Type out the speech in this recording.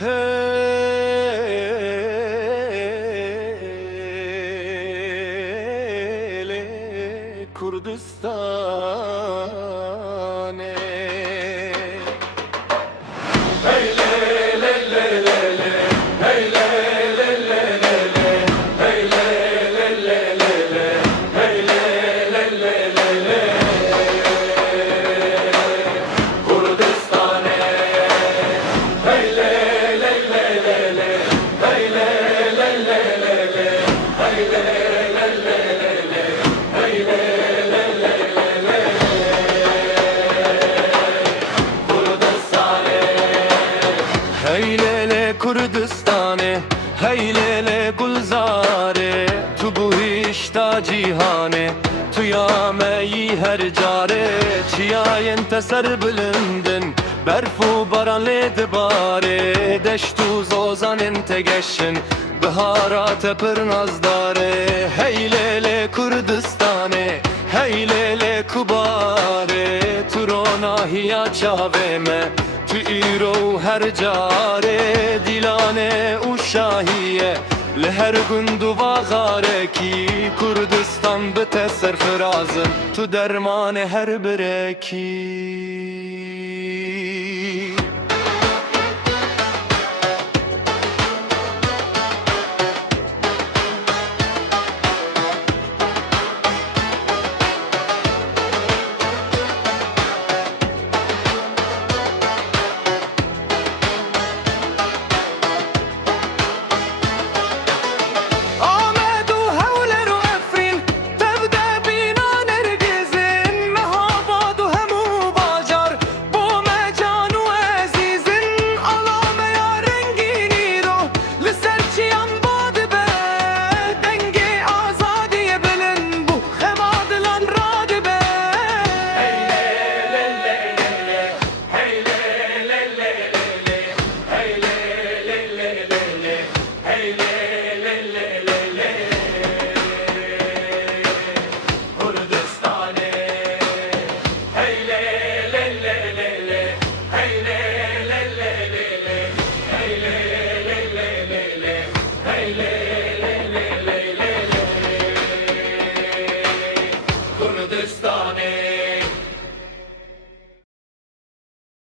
hele Kurdistan Heylele Kurdistane, heylele Gulzare, tu bu işta cihane, tu yameyi her care, çiyayen teser bilindin, berfu baran ledbare, deştu zozan tegeşin, biharat pır nazdare, heylele Kurdistane, heylele kubare, tu ronahiya çaveme, tu îro her care dilane û şahiye li her gund û vaxarekî Kurdistan bi te serfirazin tu dermanê her birekî